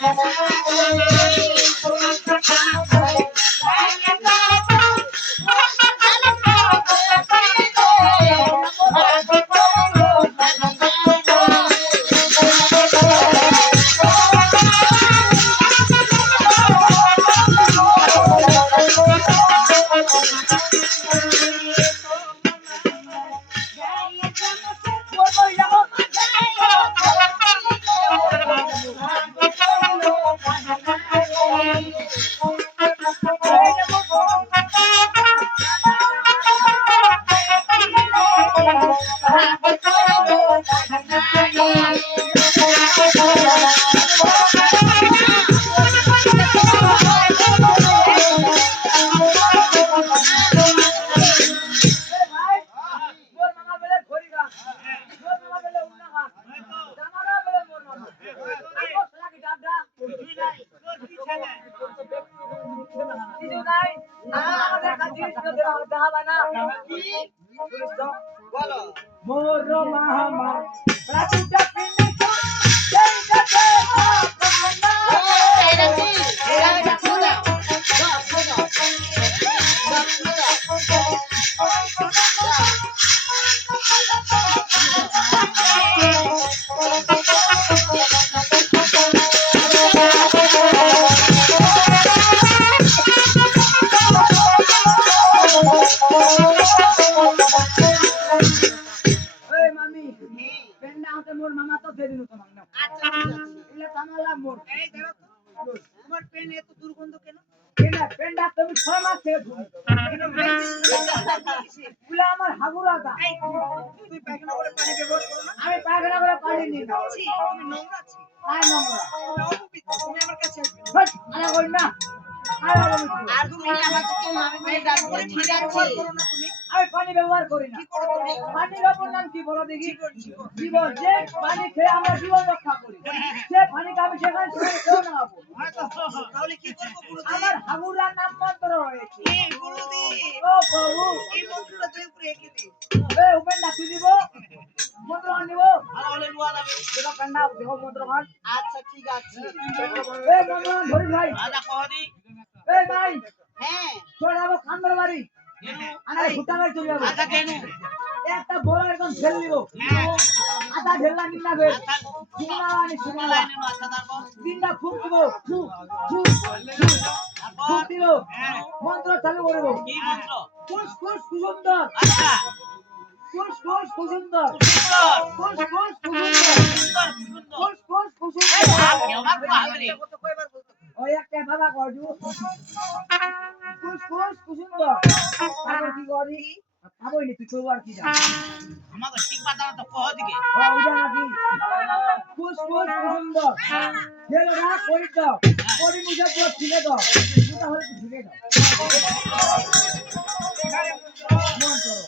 মোর বলো মোর মামা পেন্ডা মোর মামা তো দে দিল তোমাক না। আচ্ছা। আছে তামালা মোর। এই তো। তোমার পেন এত দুর্গন্ধ কেন? পেন্ডা পেন্ডা তুমি ছয় মাস থেকে ধুই বলে আমার হাগুরাটা এই, তুই পায়খানা করে পানি ব্যবহার করো না। আমি পায়খানা করে পানি নি। না তুমি নোংরা ছি। আয় নোংরা। তুমি অপবিত্র তুমি আমার কাছে আসবে। না। হট না। আর তুমি আমাকে কেউ মামি বলে ডাকবে ঠিক আছে করো না তুমি। আমি পানি ব্যবহার করি না। পানির অপর নাম কি বলো দেখি? জীবন যে পানি খেয়ে আমরা জীবন রক্ষা করি সে পানিকে আমি সেখানে সেখানে কেউ না হব তাহলে কি করব গুরুদেব? আমার হাগুরার নাম মন্ত্র রয়েছে ও প্রভু। এই মন্ত্রটা তুই উপরে এঁকে দে। এ উপেন ডাকি দিব? মন্ত্র খান দিব? আর লুয়া যাবে দেখো পেন্ডা দেখো মন্ত্র খান আচ্ছা ঠিক আছে। এ মন্ত্র খান ধরি ভাই। আদা কহদি এ ভাই। হ্যাঁ। চলে যাব খান্দর বাড়ি আরে ভাই চলে যাব। আদা কেন? একটা বড় একদম ঢেল দিব আধা ঢেললা নিনা বে সুনা আনি সুনা লাইনে নো আদা তারপর? তিনটা ফুক দিব ফুক ফুক ফুক দিব মন্ত্র চালু করব কি মন্ত্র? কুস কুস কুসুন্দর আচ্ছা। কুস কুসুন্দর সুন্দর কুস কুসুন্দর সুন্দর সুন্দর কুস আ, কুসুন্দর কেউ মারবো হাবরে ওই একটা বাবা করজু কুস কুস কুসুন্দর তারপর কি করি খাবই নি তুই কই আর কি জানিস? আমাকে ঠিক বাতা তো কহদিকে ও উজা নাকি? কুস কুস কুসুন্দর ছেলে না কই দাও? করি মুজে তো ছিলে দাও। মুটা হলে দাও। মন করো।